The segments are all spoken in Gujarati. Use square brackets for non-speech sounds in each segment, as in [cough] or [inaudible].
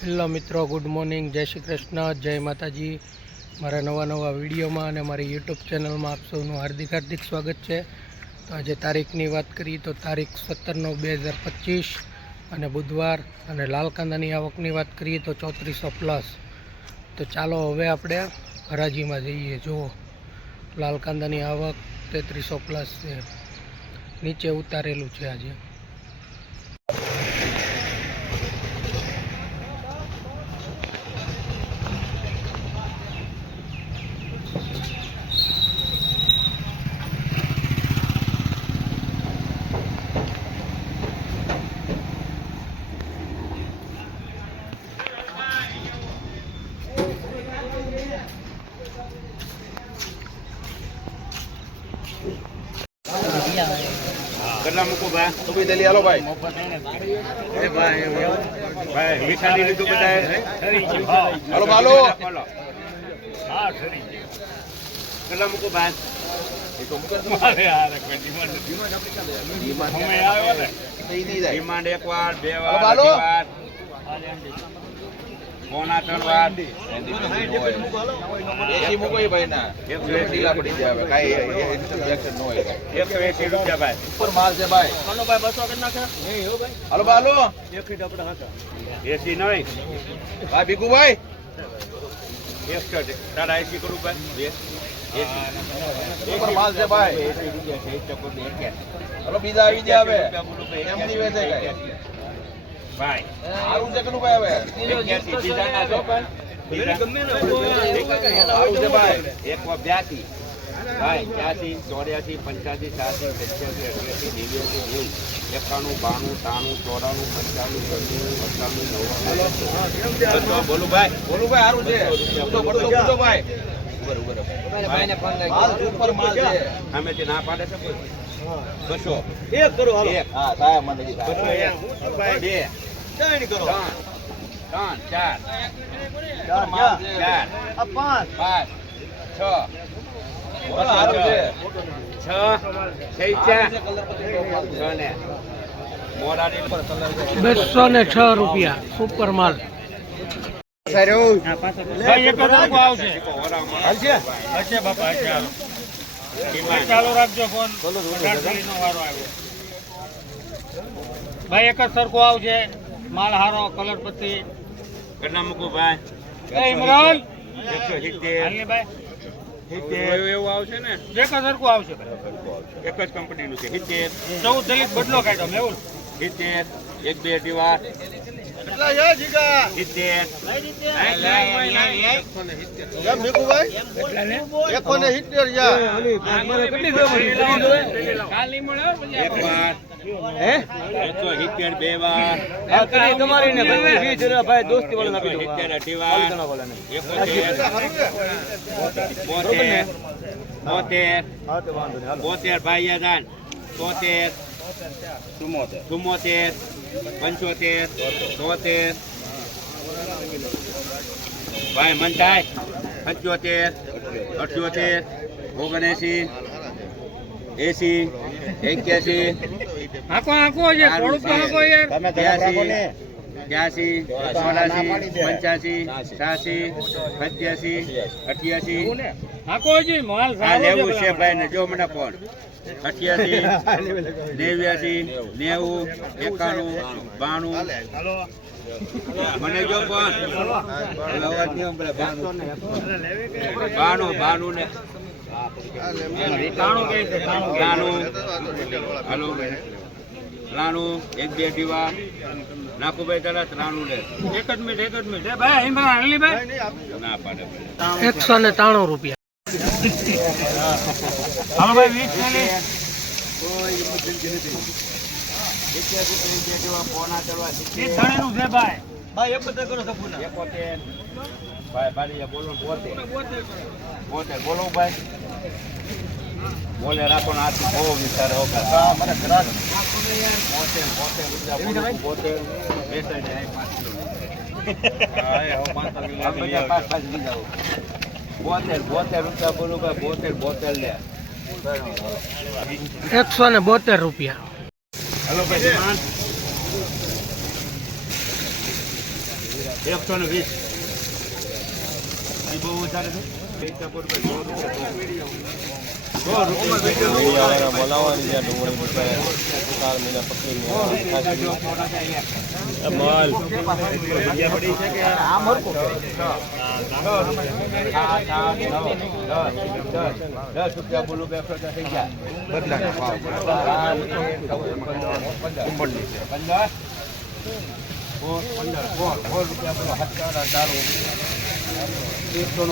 હેલો મિત્રો, ગુડ મોર્નિંગ. જય શ્રી કૃષ્ણ, જય માતાજી. મારા નવા નવા વિડીયોમાં અને મારી યુટ્યુબ ચેનલમાં આપ સૌનું હાર્દિક હાર્દિક સ્વાગત છે. તો આજે તારીખની વાત કરીએ તો તારીખ સત્તર નવ બે હજાર પચીસ અને બુધવાર અને લાલ કાંદાની આવકની વાત કરીએ તો ચોત્રીસો પ્લસ. તો ચાલો હવે આપણે હરાજીમાં જઈએ. જુઓ લાલ કાંદાની આવક તેત્રીસો પ્લસ છે. નીચે ઉતારેલું છે આજે. કેટલા મૂકો ભાઈ? સુબી દલી હાલો ભાઈ. એ ભાઈ ભાઈ. ની લીધું બધા હાલો હાલો. કેટલા મૂકો ભાઈ? તો ડિમાન્ડ એક વાર બે વાર. અઢી ત્રણ વાર એસી મૂકો ભાઈ ના ઢીલા પડી જાય હવે. કાંઈ એ- એ- ન હોય. એકસો એસી રૂપિયા ભાઈ. ઉપર માલ છે ભાઈ. કોનો ભાઈ. હાલો એસી નહીં. ભાઈ ભીખુભાઈ. એકસો તારા એસી કરું ભાઈ. એસી માલ છે ભાઈ. એસી હાલો બીજા આવી જાય હવે. ભાઈ, નહીં વેચાય. ભાઈ. છે હવે? જો એક બ્યાસી. ચોર્યાસી પંચ્યાસી સાસી અઠ્યાસી નેવ્યાસી નેવું. એકાણું બાણું ત્રાણું ચોરાણું પંચાણું છન્નું અઠ્ઠાણું નવ્વાણું બોલું ભાઈ. બોલું ભાઈ સારું છે. ભાઈ. માલ ઉપર માલ છે. સામેથી ના પાડે છે ત્રણ કરો. ત્રણ ચાર. ચાર ચાર. પાંચ. પાંચ. છ. છ. થઈ ચાર નો. બસો ને છ રૂપિયા. સુપર માલ. ચાલુ રાખજો ફોન. ભાઈ એક જ સરખો આવશે માલ હારો ઘરના કેટલા ભાઈ. ઇમરાન! એકસો સિત્તેર. એવું આવશે ને? એક સરખું આવશે એક જ કંપનીનું છે સિત્તેર. ચૌદ દલિત બદલો કાઢ્યો મેહુલ સિત્તેર. એક બે દીવાર. એક વાર વાર. તમારી ને ભાઈ દોસ્તી વાળા વાર. એકોતેર બોતેર. બોતેર ભાઈ દાન તોતેર. ચુમ્મોતેર. પંચોતેર. તોતેર ભાઈ મનતાય પંચોતેર. અઠ્યોતેર. ઓગણએસી એસી એક્યાસી. આંકો આખો છે થોડુંક તો છે. યાર ત્યાંથી ત્યાસી ચોરાસી પંચ્યાસી છ્યાસી સત્યાસી અઠ્યાસી. છે માલ [laughs] લેવું છે ભાઈ ને જો મને ફોન અઠ્યાસી નેવ્યાસી નેવું એકાણું બાણું. મને જો ફોન અવાજ નહીં બાણું. બાણું બાણું ને. એકાણું કઈ છે. રાણું હલો. રાણું એક બે દીવા નાખુભાઈ તારા ત્રાણું લે. એક જ મિનિટ એક જ મિનિટ. એ ભાઈ ઇમરાન હાલની ભાઈ ના પાડે ભાઈ. એકસો ને ત્રાણું રૂપિયા. હાલો ભાઈ વીસ થેલી એ થણીનું છે ભાઈ. એકોતેર. ભાઈ બારીયા બોલો બોતેર. બોતેર બોલો ભાઈ. બોલે રાખો ને આથી બહુ વિચાર હો ભાઈ. બોતેર બોતેર રૂપિયા બોલો, બોતેર બેસાઈ જાય પાંચ કિલો. હા, એ પાંચ કિલો આ બધા પાંચ પાંચ લીધા હોય. બોતેર બોતેર રૂપિયા બોલો ભાઈ બોતેર બોતેર લે એકસો ને બોતેર રૂપિયા હલો ભાઈ એકસો ને વીસ બહુ વધારે છે બોલાવવાની જ્યાં ડુંગળી ચાર મહિના પકડીને માલ દસ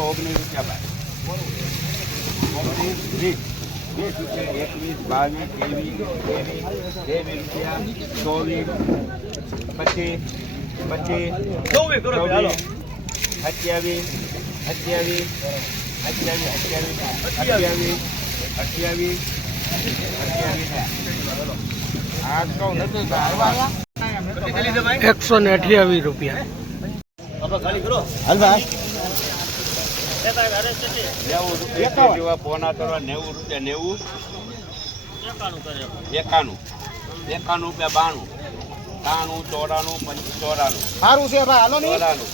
ઓગણીસ રૂપિયા ભાઈ ઓગણીસ વીસ વીસ રૂપિયા એકવીસ બાવીસ ત્રેવીસ ત્રેવીસ ત્રેવીસ રૂપિયા ચોવીસ પચીસ પચીસ ચોવીસ અઠ્યાવીસ અઠ્યાવીસ અઠ્યાવીસ અઠ્યાવીસ અઠ્યાવીસ અઠ્યાવીસ અઠ્યાવીસ એકસો ને અઠ્યાવીસ રૂપિયા. નેવું રૂપિયા જેવા પોના કરવા નેવું રૂપિયા નેવું. એકાણું એકાણું. રૂપિયા બાણું. ત્રાણું ચોરાણું પંચ ચોરાણું. સારું છે ભાઈ. હાલો ચોરાણું.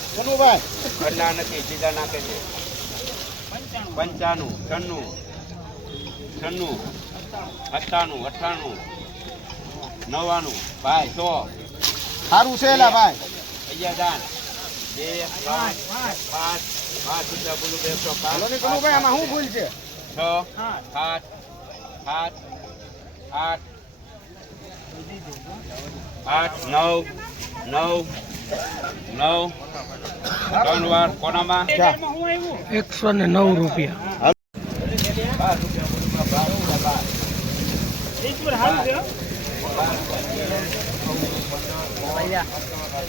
ઘરના નથી સીધા નાખે છે. પંચાણું. છન્નું. છન્નું. અઠ્ઠાણું અઠ્ઠાણું. નવ્વાણું. ભાઈ સો. સારું છે ભાઈ. દાન. બે પાંચ પાંચ પાંચ રૂપિયા બોલું બે એકસો પાંચ આમાં શું ભૂલ છે છ સાત સાત આઠ આઠ નવ નવ નવ ત્રણ કોનામાં એકસો ને નવ રૂપિયા બાર રૂપિયા બાર રૂપિયા બાર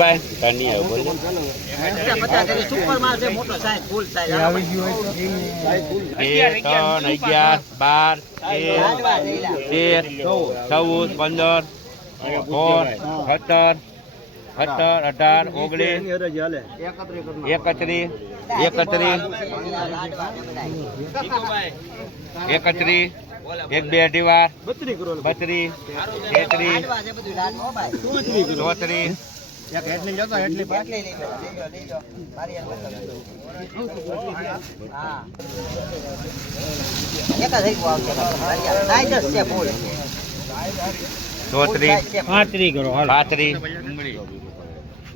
ભાઈ. ત્રણ, અગિયાર, બાર તેર ચૌદ, પંદર, સોળ, સત્તર સત્તર, અઢાર, ઓગણીસ, એકત્રીસ એકત્રીસ એકત્રીસ, એક, બે અઢી વાર બત્રીસ, તેત્રીસ, ચોત્રીસ ચોત્રીસ પાંત્રી કરો હાલ પાંત્રીસ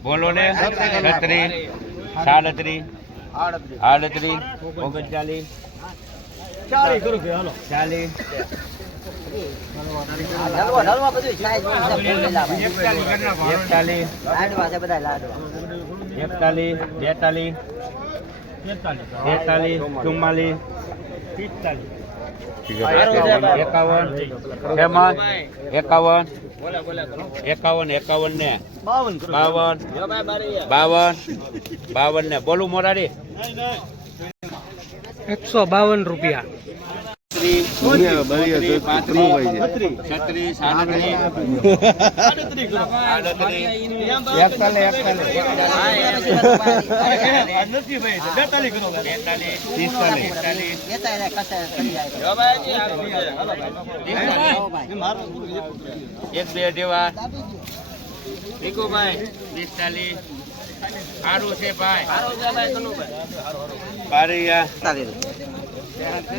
બોલો ને છત્રીસ સાડત્રીસ આડત્રીસ ઓગણચાલીસ ચાલી કરો કે હાલો ચાલીસ એકતાલીસ એકતાલીસ બેતાલીસ તેતાલીસ ચુમ્માલીસ એકાવન એમાં એકાવન એકાવન એકાવન ને બાવન બાવન બાવન ને બોલું મોરારી એકસો બાવન રૂપિયા. છત્રીસ સાડત્રીસ એક બે જેવા પિસ્તાલીસ સારું છે ભાઈ. બારીયા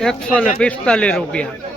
એકસો ને પિસ્તાલીસ રૂપિયા.